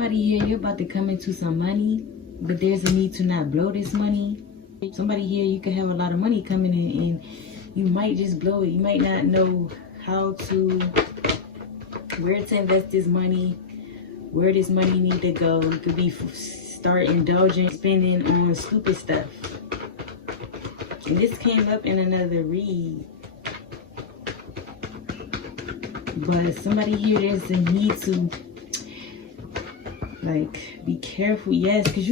somebody here, you're about to come into some money, but there's a need to not blow this money. Somebody here, you could have a lot of money coming in and you might just blow it. You might not know where to invest this money, where this money need to go. You could be start indulging, spending on stupid stuff. And this came up in another read. But somebody here, there's a need to like be careful. Yes, because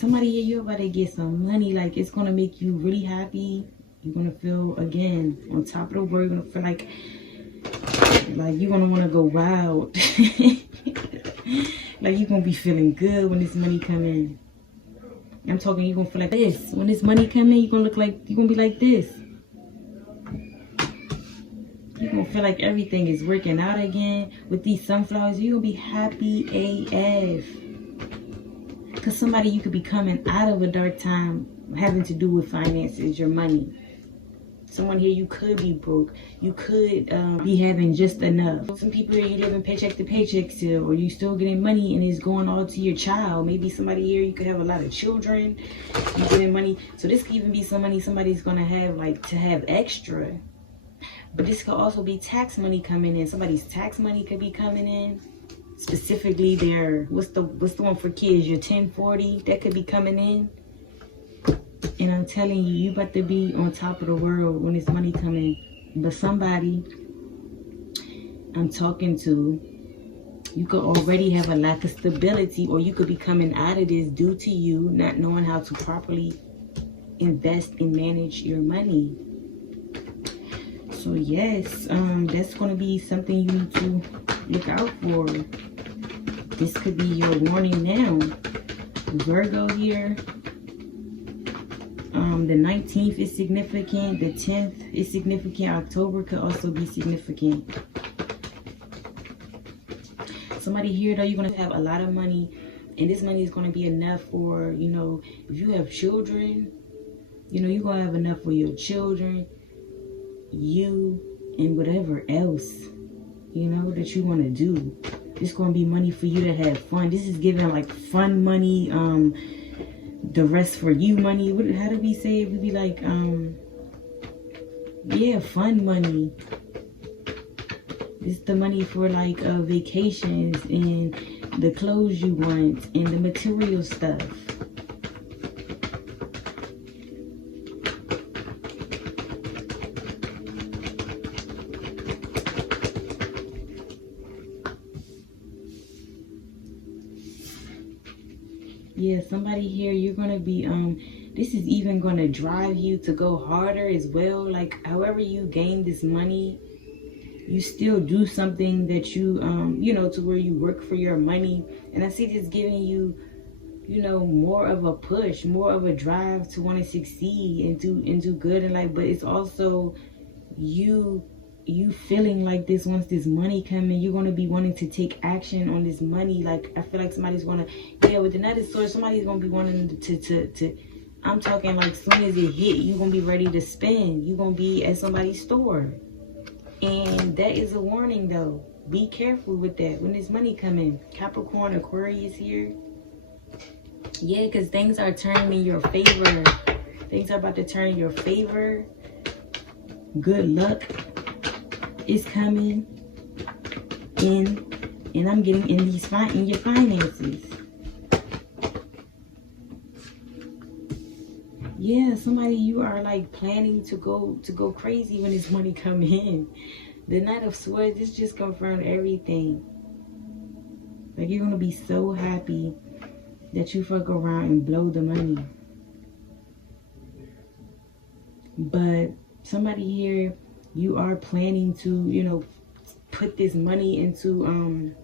somebody here, you're about to get some money. Like, it's gonna make you really happy. You're gonna feel again on top of the world. You're gonna feel like you're gonna want to go wild. Like, you're gonna be feeling good when this money come in. I'm talking, you're gonna feel like this. When this money come in, you're gonna be like this. You're gonna feel like everything is working out again. With these sunflowers, you're gonna be happy AF. Because somebody, you could be coming out of a dark time having to do with finances, your money. Someone here, you could be broke. You could be having just enough. Some people here, you living paycheck to paycheck still, or you still getting money and it's going all to your child. Maybe somebody here, you could have a lot of children. You getting money. So this could even be some money somebody's gonna have, like, to have extra. But this could also be tax money coming in. Somebody's tax money could be coming in. Specifically their, what's the one for kids? Your 1040, that could be coming in. And I'm telling you, you about to be on top of the world when this money coming. But somebody I'm talking to, you could already have a lack of stability, or you could be coming out of this due to you not knowing how to properly invest and manage your money. So yes, that's going to be something you need to look out for. This could be your warning now. Virgo here. The 19th is significant. The 10th is significant. October could also be significant. Somebody here, though, you're going to have a lot of money. And this money is going to be enough for, you know, if you have children, you know, you're going to have enough for your children, you, and whatever else, you know, that you want to do. It's going to be money for you to have fun. This is giving like fun money, the rest for you money. How do we say it? We'd be like, yeah, fun money. This is the money for like vacations and the clothes you want and the material stuff. Yeah, somebody here, you're going to be, this is even going to drive you to go harder as well. Like, however you gain this money, you still do something that you, you know, to where you work for your money. And I see this giving you, you know, more of a push, more of a drive to want to succeed and do good in life. But it's also you feeling like this. Once this money come in, you're going to be wanting to take action on this money. Like, I feel like somebody's going to, yeah, with the Knight of Swords, somebody's going to be wanting to I'm talking like, as soon as it hit, you're going to be ready to spend. You're going to be at somebody's store. And that is a warning, though. Be careful with that when this money come in. Capricorn, Aquarius here. Yeah, because things are turning in your favor. Things are about to turn in your favor. Good luck is coming in, and I'm getting in your finances. Yeah, somebody, you are like planning to go crazy when this money come in. The Knight of Swords, this just confirmed everything. Like, you're gonna be so happy that you fuck around and blow the money. But somebody here, you are planning to, you know, put this money into,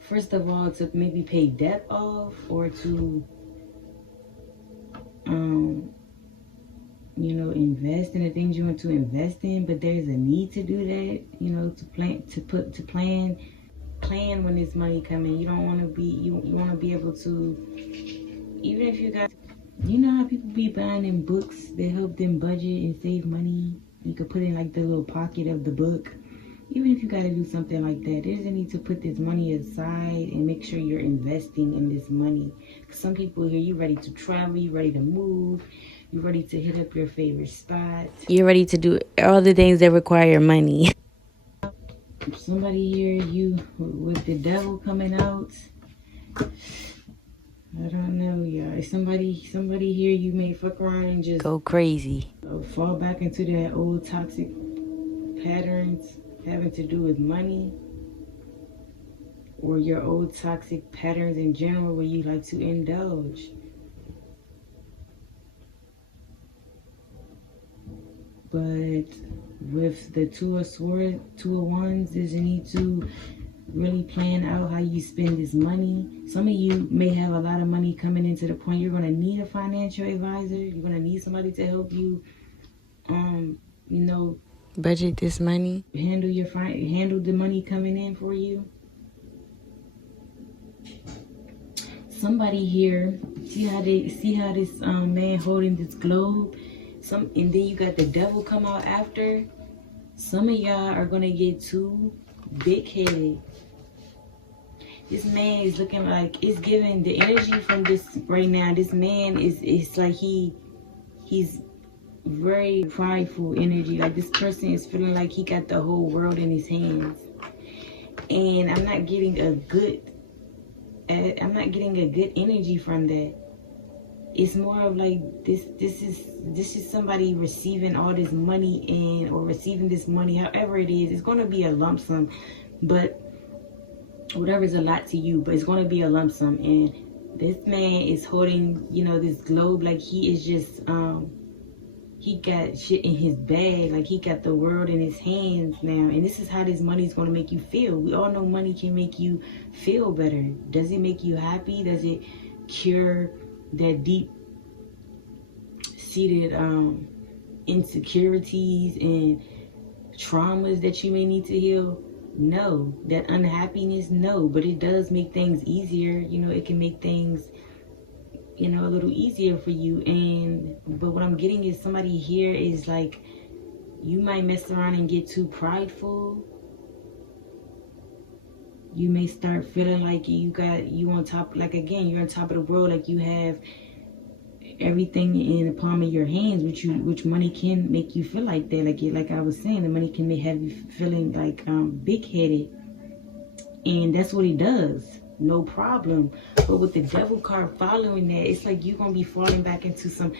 first of all, to maybe pay debt off, or to, you know, invest in the things you want to invest in. But there's a need to do that, you know, to plan when this money come in. You don't want to be, you want to be able to, even if you got, you know how people be buying in books that help them budget and save money. You could put in like the little pocket of the book Even if you got to do something like that, there's a need to put this money aside and make sure you're investing in this money. Some people here, you ready to travel, you ready to move, you ready to hit up your favorite spots. You're ready to do all the things that require money. Somebody here, you with the devil coming out. I don't know, y'all. Somebody here, you may fuck around and just go crazy. Fall back into that old toxic patterns having to do with money, or your old toxic patterns in general where you like to indulge. But with the Two of Swords, Two of Wands, there's a need to really plan out how you spend this money. Some of you may have a lot of money coming into the point you're going to need a financial advisor. You're going to need somebody to help you, budget this money, handle the money coming in for you. Somebody here, see how this man holding this globe, and then you got the devil come out after. Some of y'all are gonna get too big-headed. This man is looking like, it's giving the energy from this right now. This man it's like he's very prideful energy. Like this person is feeling like he got the whole world in his hands. And I'm not getting a good energy from that. It's more of like this is somebody receiving all this money or receiving this money, however it is. It's going to be a lump sum, but whatever is a lot to you, but it's going to be a lump sum. And this man is holding, this globe like he is just he got shit in his bag, like he got the world in his hands now. And this is how this money is going to make you feel. We all know money can make you feel better. Does it make you happy? Does it cure that deep seated insecurities and traumas that you may need to heal? No. That unhappiness? No. But it does make things easier. It can make things a little easier for you. But what I'm getting is somebody here is like, you might mess around and get too prideful. You may start feeling like you on top, like again, you're on top of the world, like you have everything in the palm of your hands, which money can make you feel like that. Like I was saying, the money can have you feeling like big-headed, and that's what it does. No problem. But with the devil card following that, it's like you're gonna be falling back into some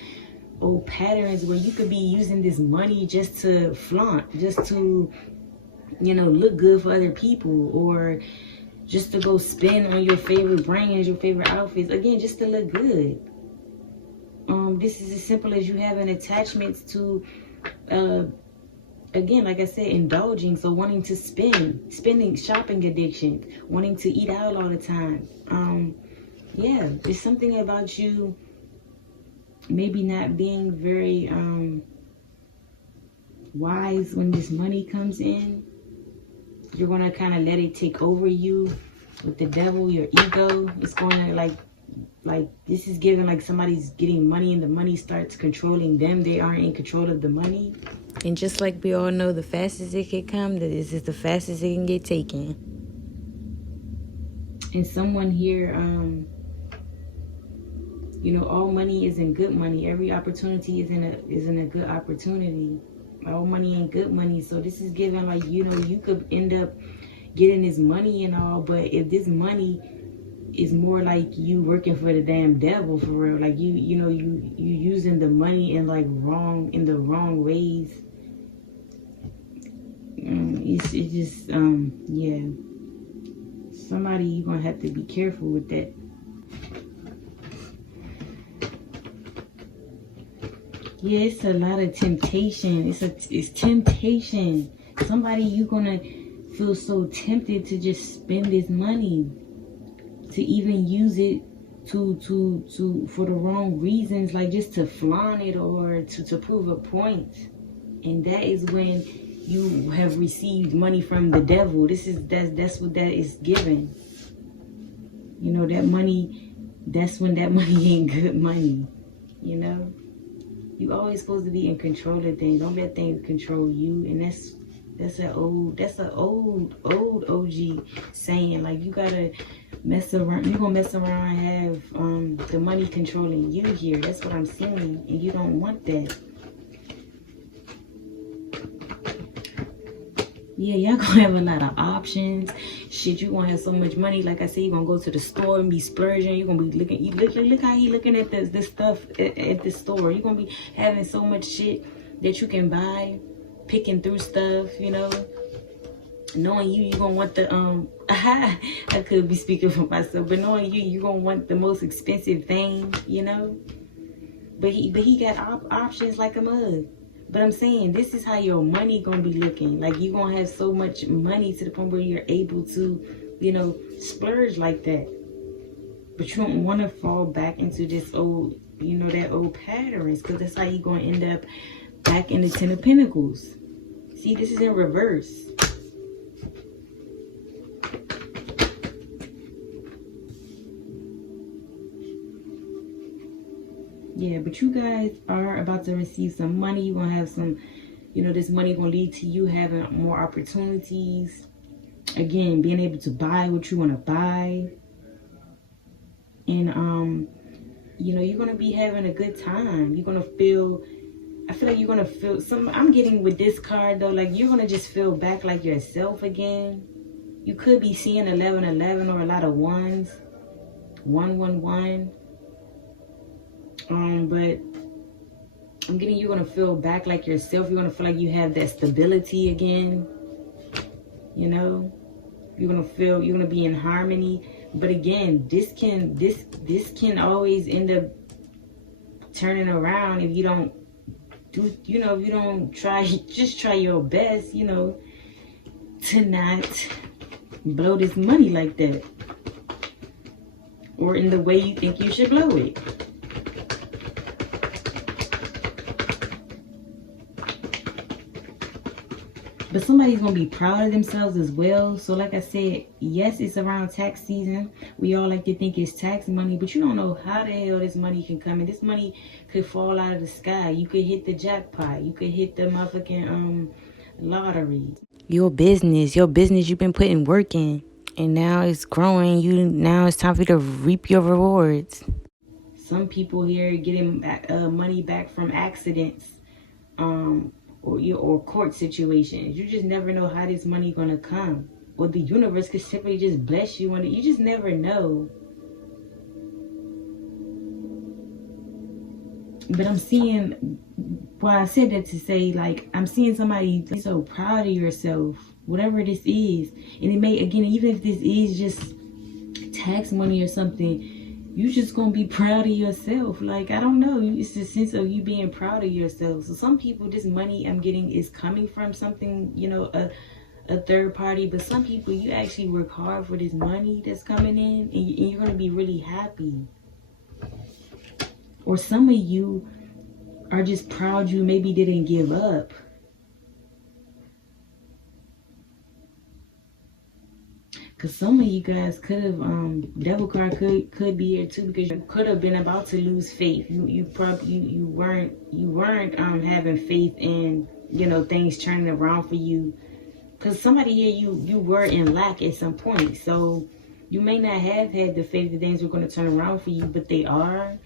old patterns where you could be using this money just to flaunt, just to look good for other people, or just to go spend on your favorite brands, your favorite outfits, again, just to look good. This is as simple as you having attachments to again, like I said, indulging. So wanting to spending, shopping addiction, wanting to eat out all the time. Yeah, there's something about you maybe not being very wise when this money comes in. You're going to kind of let it take over you with the devil, your ego. It's going to like this is giving like somebody's getting money and the money starts controlling them. They aren't in control of the money. And just like we all know, the fastest it can come, this is the fastest it can get taken. And someone here, all money isn't good money. Every opportunity isn't a good opportunity. All money ain't good money. So this is giving like, you could end up getting this money and all, but if this money is more like you working for the damn devil, for real, like you using the money in the wrong ways. It's just yeah, somebody, you're gonna have to be careful with that. Yeah, it's a lot of temptation. It's temptation. Somebody, you're gonna feel so tempted to just spend this money, to even use it to for the wrong reasons, like just to flaunt it or to prove a point. And that is when you have received money from the devil. That's what that is given. That money, that's when that money ain't good money. You always supposed to be in control of things. Don't let things control you. And That's an old OG saying. Like, you gotta mess around. You're gonna mess around and have the money controlling you here. That's what I'm seeing, and you don't want that. Yeah, y'all gonna have a lot of options. Shit, you gonna have so much money. Like I said, you're gonna go to the store and be splurging. You're gonna be looking. You look how he looking at this stuff at the store. You're gonna be having so much shit that you can buy, picking through stuff. You know, knowing you gonna want the I could be speaking for myself, but knowing you gonna want the most expensive thing. You know, but he got options like a mug. But I'm saying, this is how your money gonna be looking. Like, you gonna have so much money to the point where you're able to, you know, splurge like that. But you don't want to fall back into this old, you know, that old patterns, because that's how you gonna end up back in the Ten of Pentacles. See, this is in reverse. Yeah, but you guys are about to receive some money. You're going to have some, you know, this money going to lead to you having more opportunities. Again, being able to buy what you want to buy. And, you know, you're going to be having a good time. You're going to feel, I feel like you're going to feel some, I'm getting with this card though, like you're going to just feel back like yourself again. You could be seeing 1111 or a lot of ones. 111. But I'm getting, you're gonna feel back like yourself. You're gonna feel like you have that stability again. You know, you're gonna be in harmony. But again, this can always end up turning around if you don't do, you know, if you don't try, just try your best, you know, to not blow this money like that, or in the way you think you should blow it. But somebody's going to be proud of themselves as well. So like I said, yes, it's around tax season. We all like to think it's tax money, but you don't know how the hell this money can come in. This money could fall out of the sky. You could hit the jackpot. You could hit the motherfucking lottery. Your business you've been putting work in, and now it's growing. Now it's time for you to reap your rewards. Some people here are getting money back from accidents. Or court situations. You just never know how this money gonna come, or the universe could simply just bless you, and you just never know. But I'm seeing, well, I said that to say, like, I'm seeing somebody be so proud of yourself, whatever this is. And it may, again, even if this is just tax money or something, you just gonna be proud of yourself. Like, I don't know, it's the sense of you being proud of yourself. So some people, this money I'm getting is coming from something, you know, a third party. But some people, you actually work hard for this money that's coming in, and you're gonna be really happy. Or some of you are just proud you maybe didn't give up. Because some of you guys could have, devil card could be here too, because you could have been about to lose faith. You weren't having faith in, you know, things turning around for you. Because somebody here, you were in lack at some point. So you may not have had the faith that things were going to turn around for you, but they are.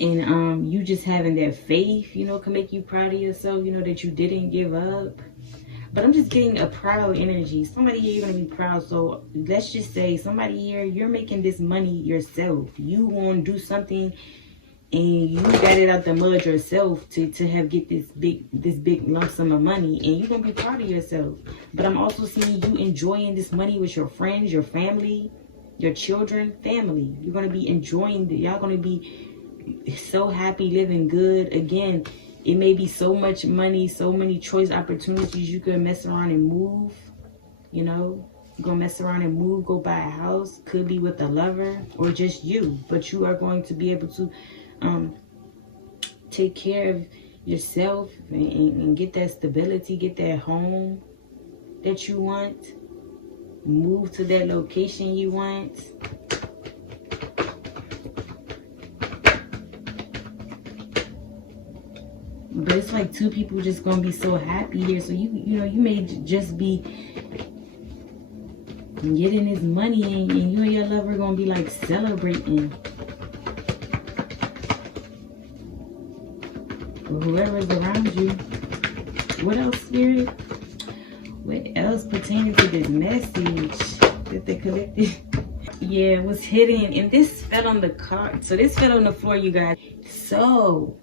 And you just having that faith, you know, can make you proud of yourself, you know, that you didn't give up. But I'm just getting a proud energy. Somebody here, you're going to be proud. So let's just say somebody here, you're making this money yourself. You want to do something and you got it out the mud yourself to get this big lump sum of money. And you're going to be proud of yourself. But I'm also seeing you enjoying this money with your friends, your family, your children, family. You're going to be enjoying y'all going to be so happy, living good. Again, it may be so much money, so many choice opportunities. You could mess around and move, you know. You're going to mess around and move, go buy a house. Could be with a lover or just you. But you are going to be able to take care of yourself and get that stability, get that home that you want. Move to that location you want. But it's like two people just gonna be so happy here. So you know, you may just be getting this money and you and your lover gonna be like celebrating. Or whoever's around you. What else, Spirit? What else pertaining to this message that they collected? Yeah, it was hidden. And this fell on the card. So this fell on the floor, you guys. So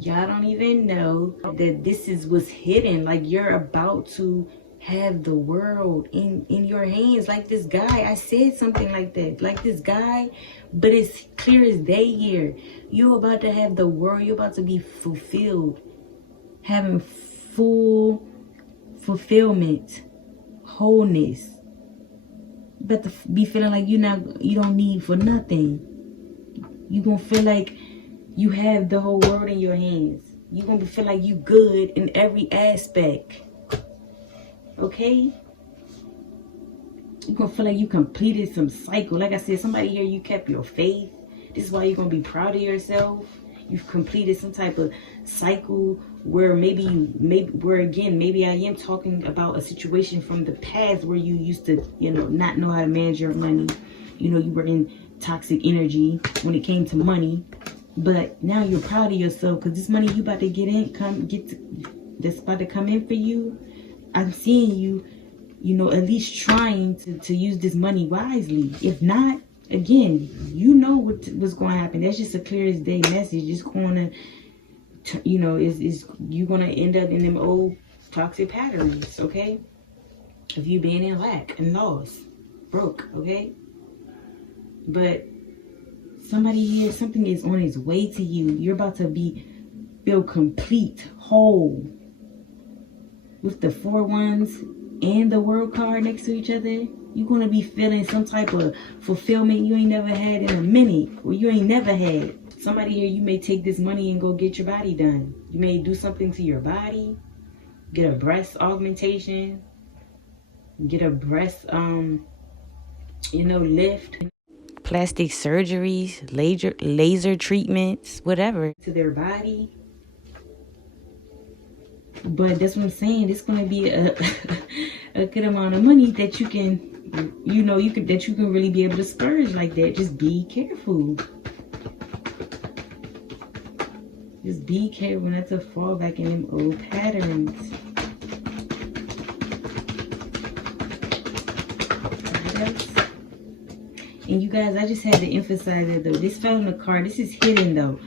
y'all don't even know that this is what's hidden. Like you're about to have the world in your hands. Like this guy, I said something like that. Like this guy, but it's clear as day here. You're about to have the world. You're about to be fulfilled. Having full fulfillment, wholeness. But to be feeling like you don't need for nothing. You gonna feel like you have the whole world in your hands. You gonna feel like you good in every aspect. Okay? You gonna feel like you completed some cycle. Like I said, somebody here, you kept your faith. This is why you're gonna be proud of yourself. You've completed some type of cycle where maybe I am talking about a situation from the past where you used to, you know, not know how to manage your money. You know, you were in toxic energy when it came to money. But now you're proud of yourself because this money you about to that's about to come in for you. I'm seeing you, you know, at least trying to use this money wisely. If not, again, you know what's going to happen. That's just a clear as day message. It's going to, you know, you're going to end up in them old toxic patterns, okay? Of you being in lack and loss, broke, okay? But somebody here, something is on its way to you. You're about to feel complete, whole. With the 4 wands and the world card next to each other, you're going to be feeling some type of fulfillment you ain't never had in a minute. Or you ain't never had. Somebody here, you may take this money and go get your body done. You may do something to your body. Get a breast augmentation. Get a breast, you know, lift. Plastic surgeries, laser treatments, whatever. To their body. But that's what I'm saying. It's going to be a good amount of money that you can, you know, that you can really be able to splurge like that. Just be careful. Just be careful not to fall back in them old patterns. And you guys, I just had to emphasize it though. This fell on the card. This is hidden though.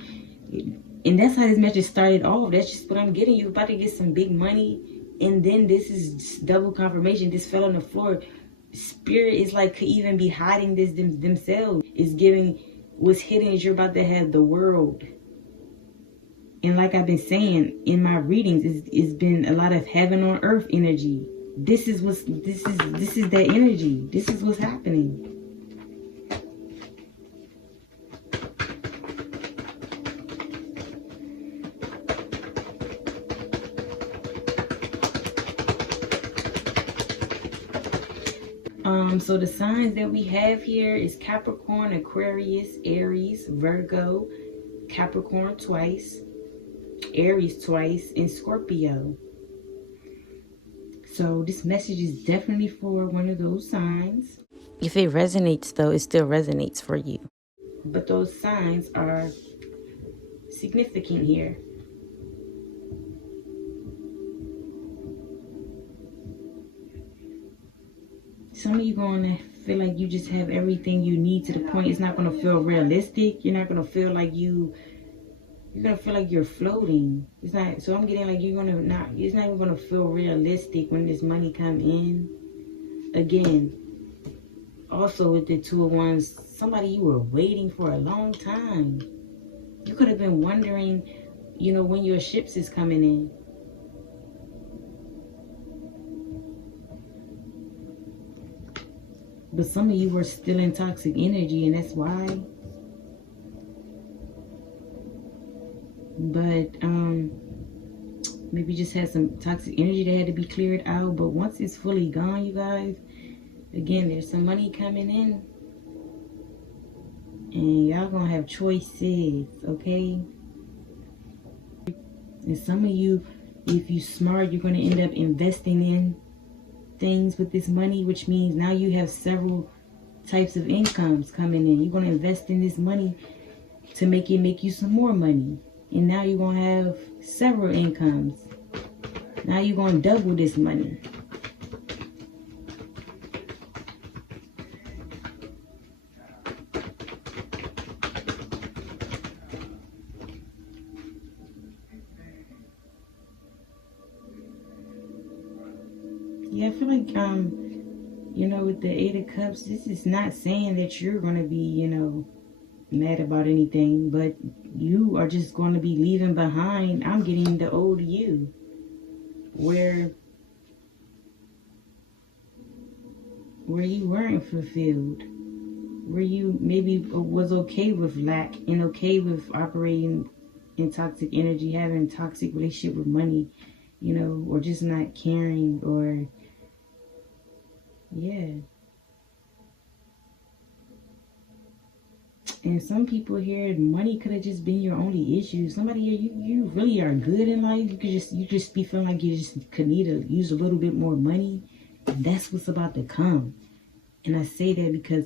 And that's how this message started off. That's just what I'm getting. You're about to get some big money. And then this is double confirmation. This fell on the floor. Spirit is like could even be hiding this themselves. It's giving what's hidden is you're about to have the world. And like I've been saying in my readings, it's been a lot of heaven on earth energy. This is that energy. This is what's happening. So the signs that we have here is Capricorn, Aquarius, Aries, Virgo, Capricorn twice, Aries twice, and Scorpio. So this message is definitely for one of those signs. If it resonates though, it still resonates for you. But those signs are significant here. Some of you going to feel like you just have everything you need to the point it's not going to feel realistic. You're not going to feel like you're going to feel like you're floating. It's not, so I'm getting like it's not even going to feel realistic when this money come in. Again, also with the 2 of Wands, somebody you were waiting for a long time. You could have been wondering, you know, when your ships is coming in. But some of you were still in toxic energy, and that's why. But maybe just had some toxic energy that had to be cleared out. But once it's fully gone, you guys, again, there's some money coming in. And y'all gonna have choices, okay? And some of you, if you smart, you're going to end up investing in things with this money, which means now you have several types of incomes coming in. You're going to invest in this money to make you some more money. And now you're going to have several incomes. Now you're going to double this money. Yeah, I feel like, you know, with the Eight of Cups, this is not saying that you're going to be, you know, mad about anything, but you are just going to be leaving behind. I'm getting the old you, where you weren't fulfilled, where you maybe was okay with lack and okay with operating in toxic energy, having a toxic relationship with money, you know, or just not caring, or yeah. And some people here, money could have just been your only issue. Somebody here, you really are good in life. You just be feeling like you just could need to use a little bit more money. That's what's about to come. And I say that because,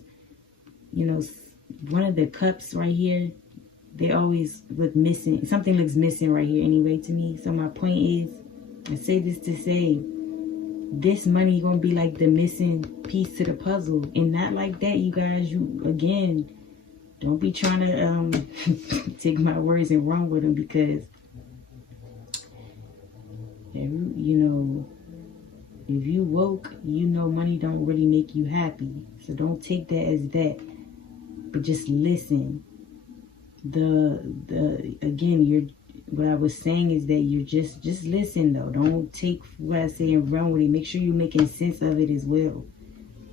you know, one of the cups right here, they always look missing. Something looks missing right here anyway to me. So my point is, I say this to say, this money gonna be like the missing piece to the puzzle. And not like that, you guys. You, again, don't be trying to take my words and run with them, because you know, if you woke, you know money don't really make you happy. So don't take that as that, but just listen. Again, what I was saying is that you're just listen though. Don't take what I say and run with it. Make sure you're making sense of it as well.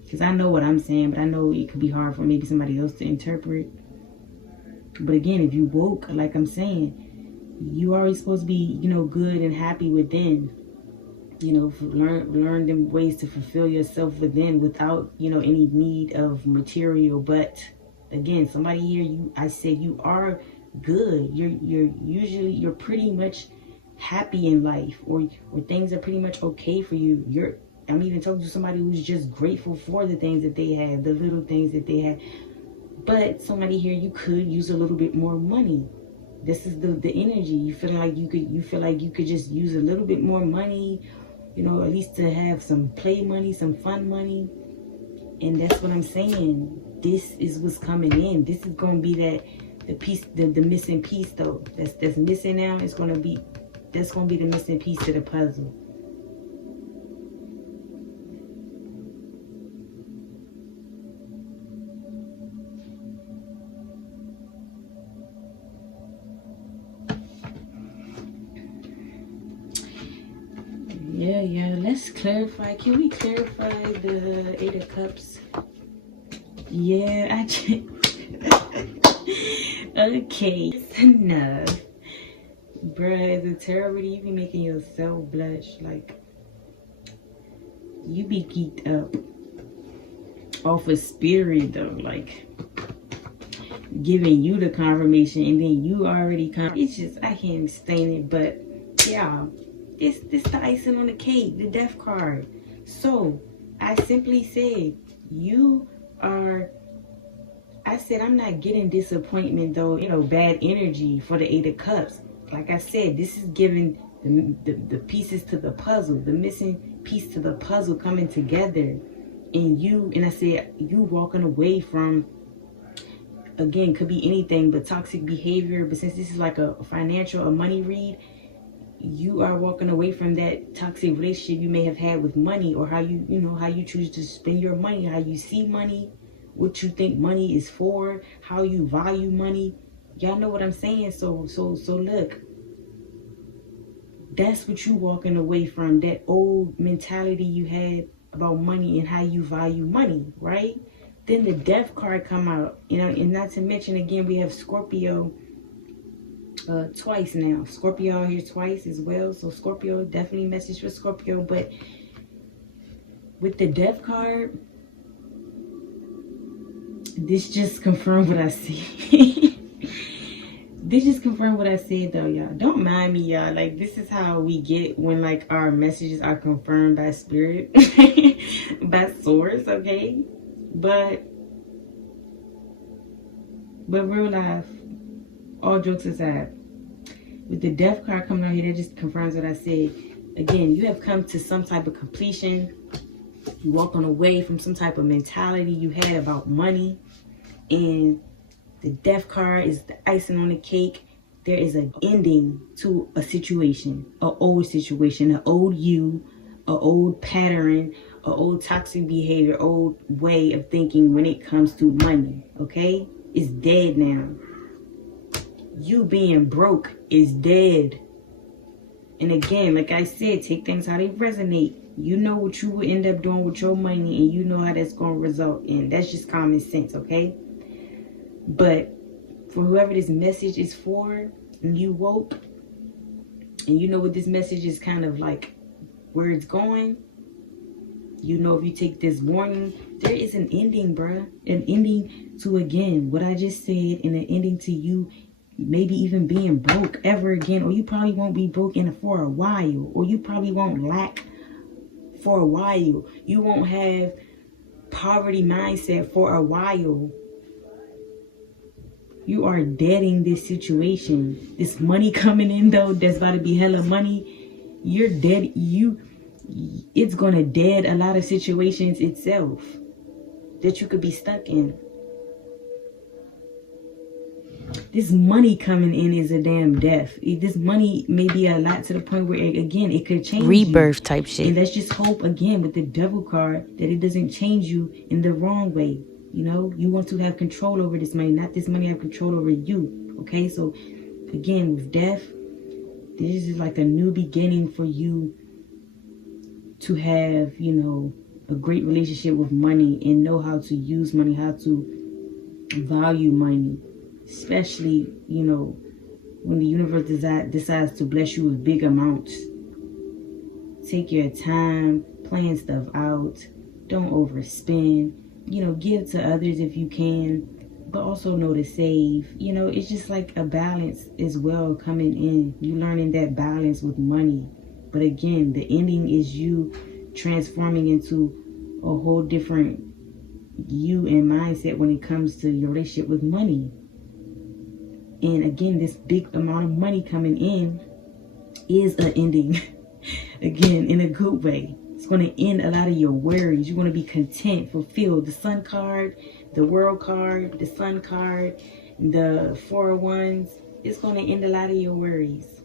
Because I know what I'm saying, but I know it could be hard for maybe somebody else to interpret. But again, if you woke, like I'm saying, you always supposed to be, you know, good and happy within. You know, learn them ways to fulfill yourself within without, you know, any need of material. But again, somebody here, I said you are good. You're pretty much happy in life, or things are pretty much okay for you. I'm even talking to somebody who's just grateful for the things that they have, the little things that they have. But somebody here, you could use a little bit more money. This is the energy. You feel like you could just use a little bit more money, you know, at least to have some play money, some fun money. And that's what I'm saying. This is what's coming in. This is going to be the piece, the missing piece though. That's missing now. That's going to be the missing piece to the puzzle. Yeah. Let's clarify. Can we clarify the Eight of Cups? Yeah, I just... Okay, it's enough. Bruh, as a tarot reader, you be making yourself blush. Like, you be geeked up off of spirit, though. Like, giving you the confirmation, and then you already... It's just, I can't explain it, but yeah. This the icing on the cake, the death card. So I simply said, I'm not getting disappointment though, you know, bad energy for the Eight of Cups. Like I said, this is giving the pieces to the puzzle, the missing piece to the puzzle coming together. And I said, you walking away from, again, could be anything but toxic behavior. But since this is like a financial or money read, you are walking away from that toxic relationship you may have had with money, or how you choose to spend your money, how you see money, what you think money is for, how you value money. Y'all know what I'm saying? So look, that's what you walking away from, that old mentality you had about money and how you value money, right? Then the death card come out, you know, and not to mention, again, we have Scorpio twice now. Scorpio here twice as well. So Scorpio, definitely message for Scorpio. But with the death card, this just confirmed what I see. This just confirmed what I said though, y'all. Don't mind me, y'all. Like, this is how we get when like our messages are confirmed by spirit, by source, okay? But real life, all jokes aside, with the death card coming out here, that just confirms what I said. Again, you have come to some type of completion. You walking away from some type of mentality you had about money. And the death card is the icing on the cake. There is an ending to a situation, an old situation, an old you, an old pattern, an old toxic behavior, old way of thinking when it comes to money, okay? It's dead now. You being broke is dead. And again, like I said, take things how they resonate. You know what you will end up doing with your money, and you know how that's going to result in. That's just common sense, okay? But for whoever this message is for, and you woke, and you know what this message is kind of like, where it's going, you know, if you take this warning, there is an ending, bruh. An ending to, again, what I just said, and an ending to you maybe even being broke ever again. Or you probably won't be broke for a while. Or you probably won't lack for a while. You won't have poverty mindset for a while. You are deading this situation. This money coming in though, that's about to be hella money. You're dead. It's gonna dead a lot of situations itself that you could be stuck in. This money coming in is a damn death. This money may be a lot to the point where, again, it could change rebirth you. Type shit. And let's just hope, again, with the devil card, that it doesn't change you in the wrong way. You know, you want to have control over this money, not this money have control over you. Okay, so again, with death, this is like a new beginning for you to have, you know, a great relationship with money and know how to use money, how to value money. Especially, you know, when the universe decides to bless you with big amounts. Take your time, plan stuff out. Don't overspend. You know, give to others if you can, but also know to save. You know, it's just like a balance as well coming in. You learning that balance with money. But again, the ending is you transforming into a whole different you and mindset when it comes to your relationship with money. And again, this big amount of money coming in is an ending. Again, in a good way. It's going to end a lot of your worries. You're going to be content, fulfilled. The Sun card, the World card, the Sun card, the 401s. It's going to end a lot of your worries.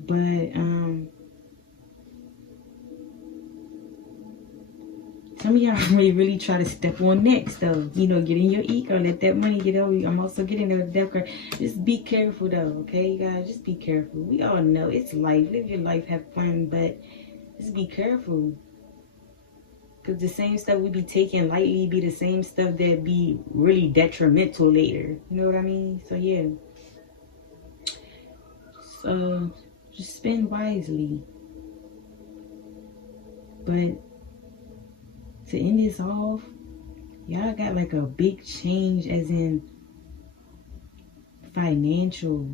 But, some of y'all really try to step on next though. You know, get in your ego, let that money get over you. I'm also getting the death card. Just be careful though, okay, you guys? Just be careful. We all know it's life. Live your life, have fun, but just be careful. Because the same stuff we be taking lightly be the same stuff that be really detrimental later. You know what I mean? So yeah. So just spend wisely. But to end this off, y'all got like a big change as in financial.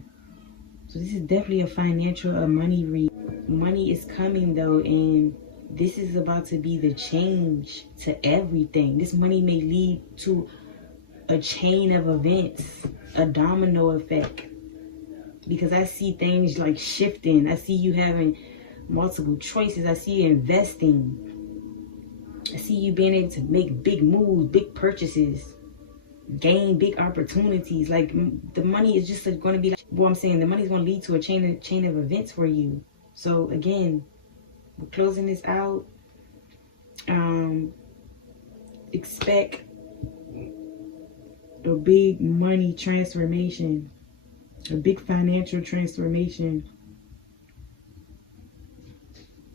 So this is definitely a financial or money read. Money is coming though, and this is about to be the change to everything. This money may lead to a chain of events, a domino effect. Because I see things like shifting. I see you having multiple choices. I see you investing. I see you being able to make big moves, big purchases, gain big opportunities. Like the money is just going to be like, what I'm saying, the money is going to lead to a chain of events for you. So again, we're closing this out. Expect a big money transformation, a big financial transformation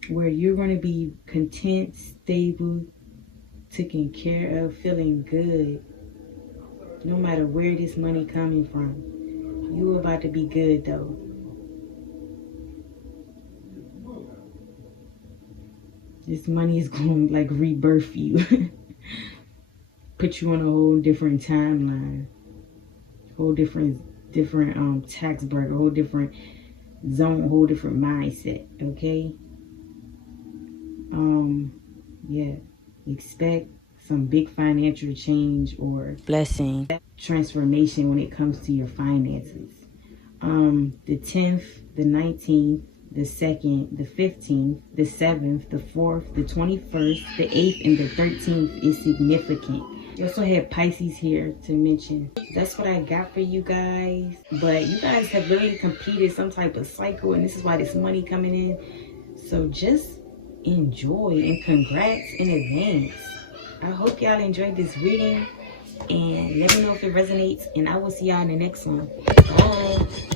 where you're going to be content, stable, taken care of, feeling good. No matter where this money coming from. You about to be good though. This money is going to like rebirth you. put you on a whole different timeline, whole different tax bracket, whole different zone, whole different mindset. Okay. Yeah, expect some big financial change or blessing, transformation when it comes to your finances. The 10th, the 19th, the 2nd, the 15th, the 7th, the 4th, the 21st, the 8th, and the 13th is significant. You also have Pisces here to mention. That's what I got for you guys. But you guys have literally completed some type of cycle, and this is why this money coming in. So just enjoy, and congrats in advance. I hope y'all enjoyed this reading, and let me know if it resonates, and I will see y'all in the next one. Bye.